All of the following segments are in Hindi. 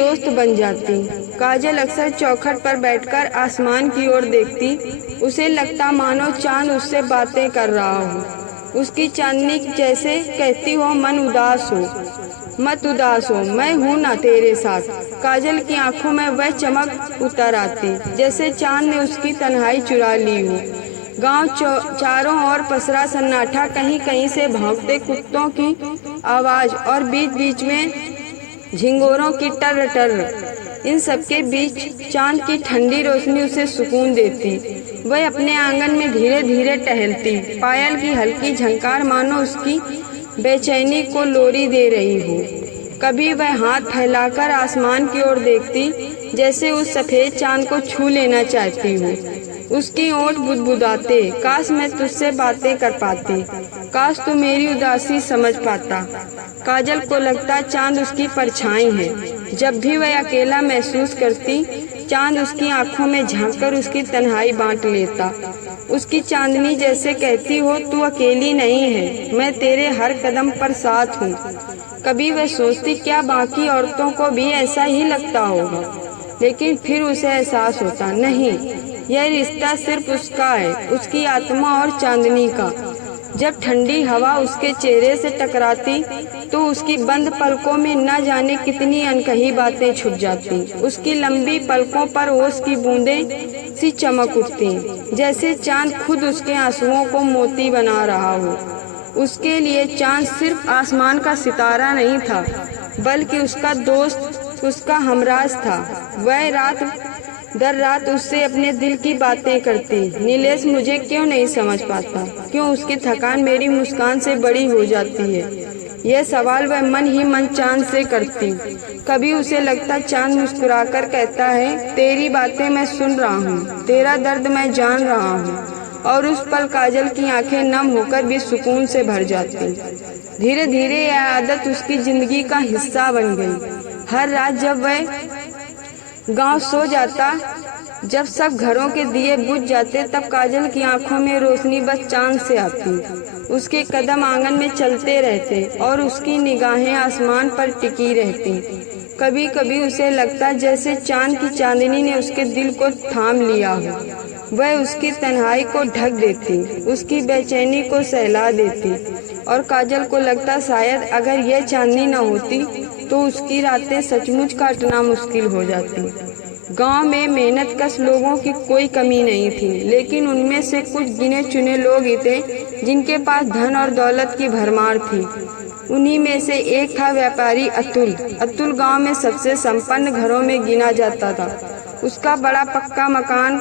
दोस्त बन जाती। काजल अक्सर चौखट पर बैठकर आसमान की ओर देखती। उसे लगता मानो चांद उससे बातें कर रहा हो। उसकी चांदनी जैसे कहती हो मन उदास हो मत उदास हो, मैं हूँ ना तेरे साथ। काजल की आंखों में वह चमक उतर आती जैसे चांद ने उसकी तन्हाई चुरा ली हो। गांव चारों ओर पसरा सन्नाटा, कहीं कहीं से भौंकते कुत्तों की आवाज और बीच बीच में झिंगोरों की टर टर। इन सबके बीच चांद की ठंडी रोशनी उसे सुकून देती। वह अपने आंगन में धीरे धीरे टहलती। पायल की हल्की झंकार मानो उसकी बेचैनी को लोरी दे रही हो। कभी वह हाथ फैलाकर आसमान की ओर देखती जैसे उस सफेद चांद को छू लेना चाहती हो। उसकी ओठ बुदबुदाते, काश मैं तुझसे बातें कर पाती, काश तू मेरी उदासी समझ पाता। काजल को लगता चांद उसकी परछाई है। जब भी वह अकेला महसूस करती, चांद उसकी आंखों में झांककर उसकी तन्हाई बांट लेता। उसकी चांदनी जैसे कहती हो तू अकेली नहीं है, मैं तेरे हर कदम पर साथ हूँ। कभी वह सोचती क्या बाकी औरतों को भी ऐसा ही लगता होगा, लेकिन फिर उसे एहसास होता नहीं, यह रिश्ता सिर्फ उसका है, उसकी आत्मा और चांदनी का। जब ठंडी हवा उसके चेहरे से टकराती तो उसकी बंद पलकों में न जाने कितनी अनकही बातें छुप जाती। उसकी लंबी पलकों पर ओस की बूंदें सी चमक उठती, जैसे चांद खुद उसके आंसुओं को मोती बना रहा हो। उसके लिए चांद सिर्फ आसमान का सितारा नहीं था, बल्कि उसका दोस्त, उसका हमराज था। वह रात दर रात उससे अपने दिल की बातें करती। नीलेश मुझे क्यों नहीं समझ पाता, क्यों उसकी थकान मेरी मुस्कान से बड़ी हो जाती है, यह सवाल वह मन ही मन चांद से करती। कभी उसे लगता चांद मुस्कुराकर कहता है तेरी बातें मैं सुन रहा हूँ, तेरा दर्द मैं जान रहा हूँ, और उस पल काजल की आंखें नम होकर भी सुकून से भर जाती। धीरे धीरे यह आदत उसकी जिंदगी का हिस्सा बन गई। हर रात जब वह गांव सो जाता, जब सब घरों के दिए बुझ जाते, तब काजल की आंखों में रोशनी बस चांद से आती। उसके कदम आंगन में चलते रहते और उसकी निगाहें आसमान पर टिकी रहती। कभी कभी उसे लगता जैसे चांद की चांदनी ने उसके दिल को थाम लिया हो। वह उसकी तन्हाई को ढक देती, उसकी बेचैनी को सहला देती। और काजल को लगता शायद अगर यह चांदनी न होती तो उसकी रातें सचमुच काटना मुश्किल हो जाती। गांव में मेहनतकश लोगों की कोई कमी नहीं थी, लेकिन उनमें से कुछ गिने चुने लोग ही थे जिनके पास धन और दौलत की भरमार थी। उन्हीं में से एक था व्यापारी अतुल। अतुल गांव में सबसे संपन्न घरों में गिना जाता था। उसका बड़ा पक्का मकान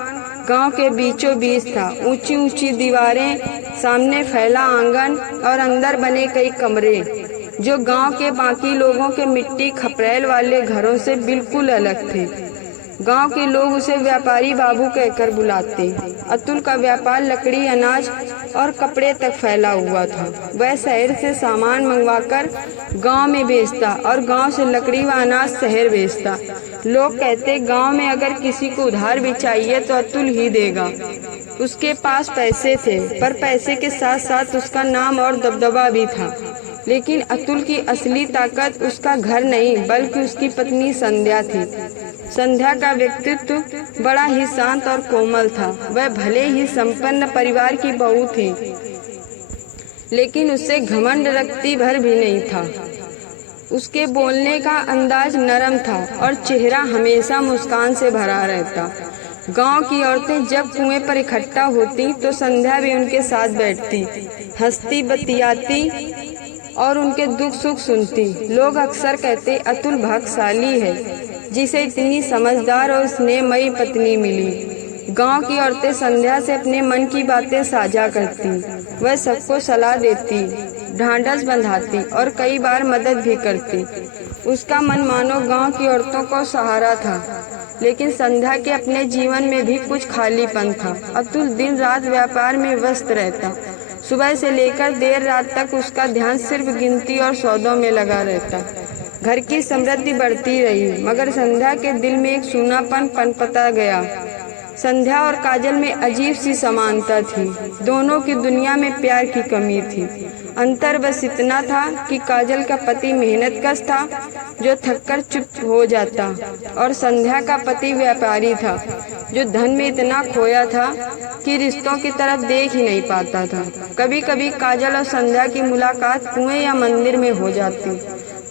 गांव के बीचों बीच था। ऊंची ऊंची दीवारें, सामने फैला आंगन और अंदर बने कई कमरे, जो गांव के बाकी लोगों के मिट्टी खपरेल वाले घरों से बिल्कुल अलग थे। गांव के लोग उसे व्यापारी बाबू कहकर बुलाते। अतुल का व्यापार लकड़ी, अनाज और कपड़े तक फैला हुआ था। वह शहर से सामान मंगवाकर गांव में बेचता और गांव से लकड़ी व अनाज शहर बेचता। लोग कहते गांव में अगर किसी को उधार भी चाहिए तो अतुल ही देगा। उसके पास पैसे थे, पर पैसे के साथ साथ उसका नाम और दबदबा भी था। लेकिन अतुल की असली ताकत उसका घर नहीं, बल्कि उसकी पत्नी संध्या थी। संध्या का व्यक्तित्व बड़ा ही शांत और कोमल था। वह भले ही संपन्न परिवार की बहू थी, लेकिन उससे घमंड रत्ती भर भी नहीं था। उसके बोलने का अंदाज नरम था और चेहरा हमेशा मुस्कान से भरा रहता। गांव की औरतें जब कुएं पर इकट्ठा होती तो संध्या भी उनके साथ बैठती, हंसती, बतियाती और उनके दुख सुख सुनती। लोग अक्सर कहते अतुल भाग्यशाली है जिसे इतनी समझदार और स्नेहमयी पत्नी मिली। गांव की औरतें संध्या से अपने मन की बातें साझा करती। वह सबको सलाह देती, ढांढस बंधाती और कई बार मदद भी करती। उसका मन मानो गांव की औरतों को सहारा था। लेकिन संध्या के अपने जीवन में भी कुछ खालीपन था। अतुल दिन रात व्यापार में व्यस्त रहता। सुबह से लेकर देर रात तक उसका ध्यान सिर्फ गिनती और सौदों में लगा रहता। घर की समृद्धि बढ़ती रही, मगर संध्या के दिल में एक सूनापन पनपता गया। संध्या और काजल में अजीब सी समानता थी। दोनों की दुनिया में प्यार की कमी थी। अंतर बस इतना था कि काजल का पति मेहनतकश था जो थककर चुप हो जाता, और संध्या का पति व्यापारी था जो धन में इतना खोया था कि रिश्तों की तरफ देख ही नहीं पाता था। कभी कभी काजल और संध्या की मुलाकात कुएं या मंदिर में हो जाती।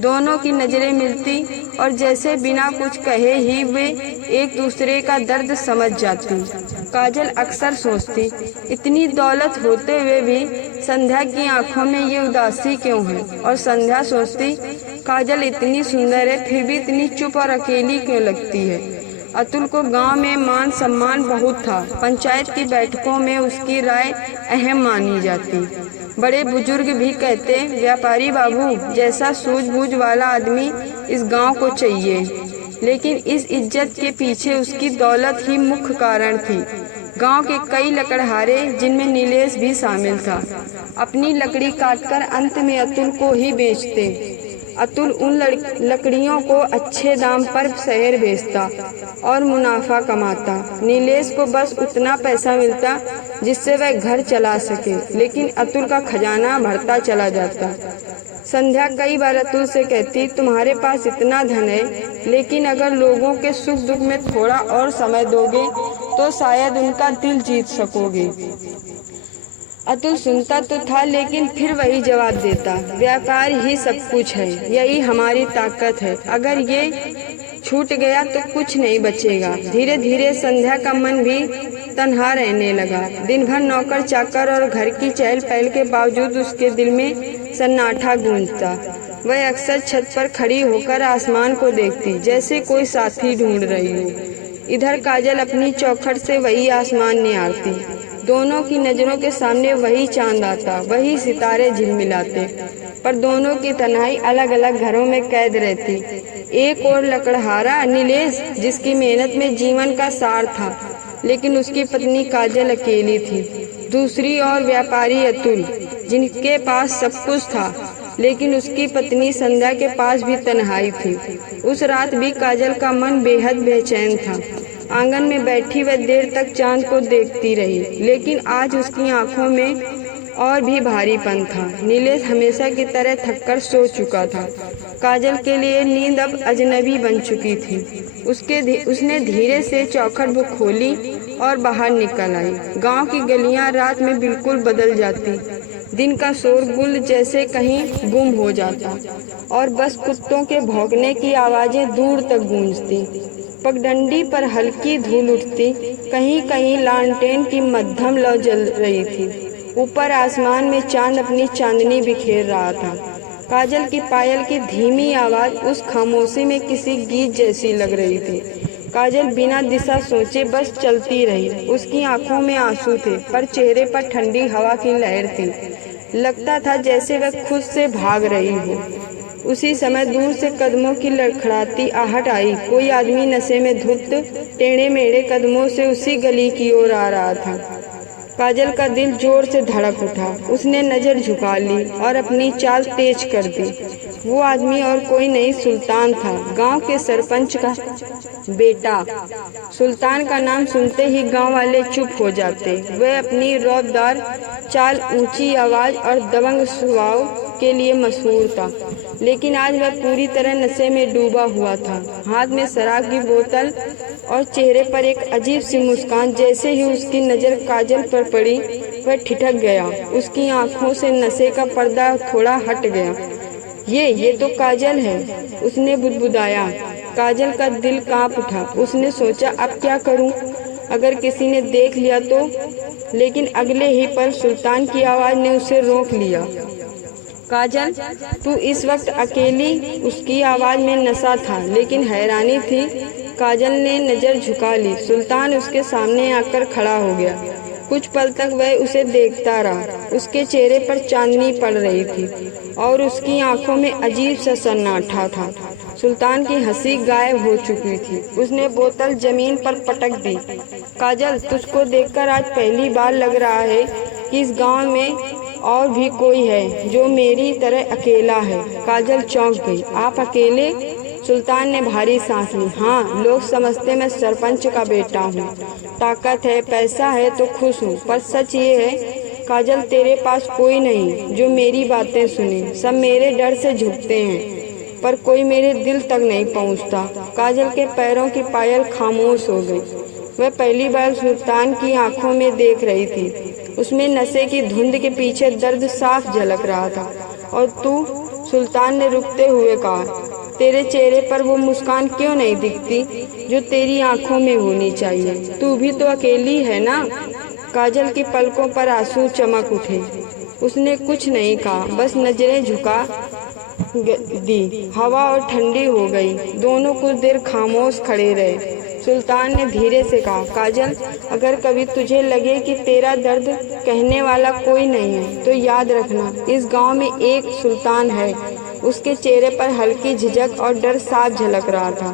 दोनों की नजरें मिलती और जैसे बिना कुछ कहे ही वे एक दूसरे का दर्द समझ जाती। काजल अक्सर सोचती, इतनी दौलत होते हुए भी संध्या की आंखों में ये उदासी क्यों है? और संध्या सोचती, काजल इतनी सुंदर है फिर भी इतनी चुप और अकेली क्यों लगती है? अतुल को गांव में मान सम्मान बहुत था। पंचायत की बैठकों में उसकी राय अहम मानी जाती। बड़े बुजुर्ग भी कहते, व्यापारी बाबू जैसा सूझबूझ वाला आदमी इस गांव को चाहिए। लेकिन इस इज्जत के पीछे उसकी दौलत ही मुख्य कारण थी। गांव के कई लकड़हारे, जिनमें नीलेश भी शामिल था, अपनी लकड़ी काटकर अंत में अतुल को ही बेचते। अतुल उन लकड़ियों को अच्छे दाम पर शहर भेजता और मुनाफा कमाता। नीलेश को बस उतना पैसा मिलता जिससे वह घर चला सके, लेकिन अतुल का खजाना बढ़ता चला जाता। संध्या कई बार अतुल से कहती, तुम्हारे पास इतना धन है, लेकिन अगर लोगों के सुख दुख में थोड़ा और समय दोगे तो शायद उनका दिल जीत सकोगे। अतुल सुनता तो था, लेकिन फिर वही जवाब देता, व्यापार ही सब कुछ है, यही हमारी ताकत है। अगर ये छूट गया तो कुछ नहीं बचेगा। धीरे धीरे संध्या का मन भी तन्हा रहने लगा। दिन भर नौकर चाकर और घर की चहल पहल के बावजूद उसके दिल में सन्नाटा गूंजता। वह अक्सर छत पर खड़ी होकर आसमान को देखती, जैसे कोई साथी ढूंढ रही हो। इधर काजल अपनी चौखट से वही आसमान निहारती। दोनों की नजरों के सामने वही चांद आता, वही सितारे झिलमिलाते, पर दोनों की तन्हाई अलग अलग घरों में कैद रहती। एक और लकड़हारा नीलेश, जिसकी मेहनत में जीवन का सार था, लेकिन उसकी पत्नी काजल अकेली थी। दूसरी ओर व्यापारी अतुल, जिनके पास सब कुछ था, लेकिन उसकी पत्नी संध्या के पास भी तन्हाई थी। उस रात भी काजल का मन बेहद बेचैन था। आंगन में बैठी वह देर तक चांद को देखती रही, लेकिन आज उसकी आंखों में और भी भारीपन था। नीलेश हमेशा की तरह थककर सो चुका था। काजल के लिए नींद अब अजनबी बन चुकी थी। उसने धीरे से चौखट बुक खोली और बाहर निकल आई। गांव की गलियां रात में बिल्कुल बदल जाती। दिन का शोरगुल जैसे कहीं गुम हो जाता और बस कुत्तों के भौंकने की आवाजें दूर तक गूंजती। पगडंडी पर हल्की धूल उठती। कहीं कहीं लालटेन की मध्यम लौ जल रही थी। ऊपर आसमान में चांद अपनी चांदनी बिखेर रहा था। काजल की पायल की धीमी आवाज उस खामोशी में किसी गीत जैसी लग रही थी। काजल बिना दिशा सोचे बस चलती रही। उसकी आंखों में आंसू थे, पर चेहरे पर ठंडी हवा की लहर थी। लगता था जैसे वह खुद से भाग रही हो। उसी समय दूर से कदमों की लड़खड़ाती आहट आई। कोई आदमी नशे में धुत टेढ़े मेढ़े कदमों से उसी गली की ओर आ रहा था। काजल का दिल जोर से धड़क उठा। उसने नजर झुका ली और अपनी चाल तेज कर दी। वो आदमी और कोई नहीं, सुल्तान था, गांव के सरपंच का बेटा। सुल्तान का नाम सुनते ही गांव वाले चुप हो जाते। वह अपनी रौबदार चाल, ऊंची आवाज और दबंग स्वभाव के लिए मशहूर था, लेकिन आज वह पूरी तरह नशे में डूबा हुआ था। हाथ में शराब की बोतल और चेहरे पर एक अजीब सी मुस्कान। जैसे ही उसकी नज़र काजल पर पड़ी, वह ठिठक गया। उसकी आंखों से नशे का पर्दा थोड़ा हट गया। ये तो काजल है, उसने बुदबुदाया। काजल का दिल कांप उठा। उसने सोचा, अब क्या करूं? अगर किसी ने देख लिया तो? लेकिन अगले ही पल सुल्तान की आवाज़ ने उसे रोक लिया। काजल, तू इस वक्त अकेली? उसकी आवाज़ में नशा था, लेकिन हैरानी थी। काजल ने नज़र झुका ली। सुल्तान उसके सामने आकर खड़ा हो गया। कुछ पल तक वह उसे देखता रहा। उसके चेहरे पर चांदनी पड़ रही थी और उसकी आंखों में अजीब सा सन्नाटा था। सुल्तान की हंसी गायब हो चुकी थी। उसने बोतल जमीन पर पटक दी। काजल, तुझको देखकर आज पहली बार लग रहा है कि इस गांव में और भी कोई है जो मेरी तरह अकेला है। काजल चौंक गई। आप अकेले? सुल्तान ने भारी सांस ली। हाँ, लोग समझते मैं सरपंच का बेटा हूँ, ताकत है, पैसा है तो खुश हूँ, पर सच ये है काजल, तेरे पास कोई नहीं जो मेरी बातें सुने। सब मेरे डर से झुकते हैं, पर कोई मेरे दिल तक नहीं पहुँचता। काजल के पैरों की पायल खामोश हो गई। वह पहली बार सुल्तान की आंखों में देख रही थी। उसमें नशे की धुंध के पीछे दर्द साफ झलक रहा था। और तू? सुल्तान ने रुकते हुए कहा, तेरे चेहरे पर वो मुस्कान क्यों नहीं दिखती जो तेरी आंखों में होनी चाहिए? तू भी तो अकेली है ना? काजल की पलकों पर आंसू चमक उठे। उसने कुछ नहीं कहा, बस नजरें झुका दी। हवा और ठंडी हो गई। दोनों कुछ देर खामोश खड़े रहे। सुल्तान ने धीरे से कहा, काजल, अगर कभी तुझे लगे कि तेरा दर्द कहने वाला कोई नहीं है तो याद रखना, इस गांव में एक सुल्तान है। उसके चेहरे पर हल्की झिझक और डर साफ झलक रहा था।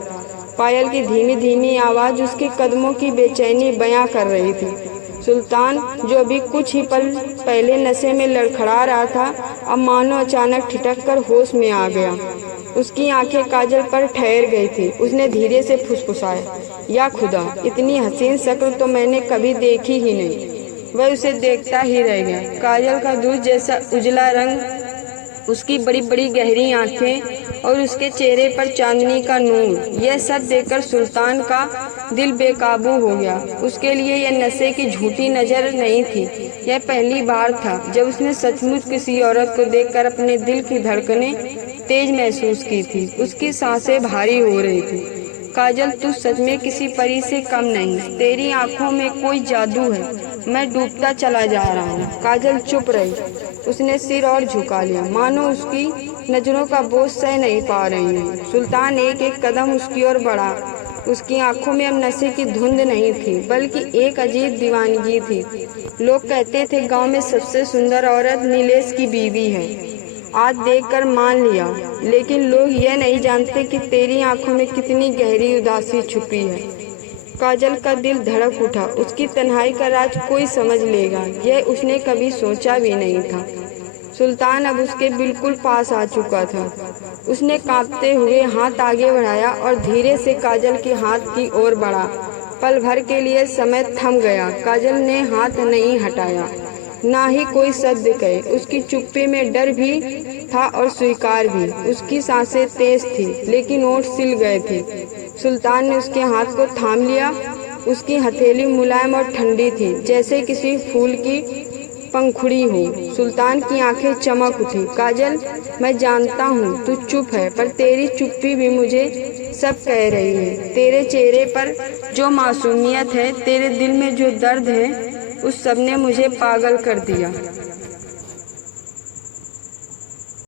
पायल की धीमी धीमी आवाज उसके कदमों की बेचैनी बयां कर रही थी। सुल्तान, जो अभी कुछ ही पल पहले नशे में लड़खड़ा रहा था, अब मानो अचानक ठिठक कर होश में आ गया। उसकी आंखें काजल पर ठहर गई थी। उसने धीरे से फुसफुसाया, या खुदा, इतनी हसीन शक्ल तो मैंने कभी देखी ही नहीं। वह उसे देखता ही रह गया। काजल का दूध जैसा उजला रंग, उसकी बड़ी बड़ी गहरी आंखें और उसके चेहरे पर चांदनी का नूर, यह सब देखकर सुल्तान का दिल बेकाबू हो गया। उसके लिए यह नशे की झूठी नजर नहीं थी। यह पहली बार था जब उसने सचमुच किसी औरत को देखकर अपने दिल की धड़कनें तेज महसूस की थी। उसकी सांसें भारी हो रही थी। काजल, तू सच में किसी परी से कम नहीं। तेरी आंखों में कोई जादू है। मैं डूबता चला जा रहा हूँ। काजल चुप रही। उसने सिर और झुका लिया, मानो उसकी नजरों का बोझ सह नहीं पा रही है। सुल्तान एक एक कदम उसकी ओर बढ़ा। उसकी आंखों में अब नशे की धुंध नहीं थी, बल्कि एक अजीब दीवानगी थी। लोग कहते थे गांव में सबसे सुंदर औरत नीलेश की बीवी है। आज देखकर मान लिया, लेकिन लोग यह नहीं जानते कि तेरी आंखों में कितनी गहरी उदासी छुपी है। काजल का दिल धड़क उठा। उसकी तन्हाई का राज कोई समझ लेगा, यह उसने कभी सोचा भी नहीं था। सुल्तान अब उसके बिल्कुल पास आ चुका था। उसने कांपते हुए हाथ आगे बढ़ाया और धीरे से काजल के हाथ की ओर बढ़ा। पल भर के लिए समय थम गया। काजल ने हाथ नहीं हटाया, ना ही कोई शब्द कहे। उसकी चुप्पी में डर भी था और स्वीकार भी। उसकी सांसें तेज थी, लेकिन ओठ सिल गए थे। सुल्तान ने उसके हाथ को थाम लिया। उसकी हथेली मुलायम और ठंडी थी, जैसे किसी फूल की पंखुड़ी हो। सुल्तान की आंखें चमक उठी। काजल, मैं जानता हूँ तू चुप है, पर तेरी चुप्पी भी मुझे सब कह रही है। तेरे चेहरे पर जो मासूमियत है, तेरे दिल में जो दर्द है, उस सब ने मुझे पागल कर दिया।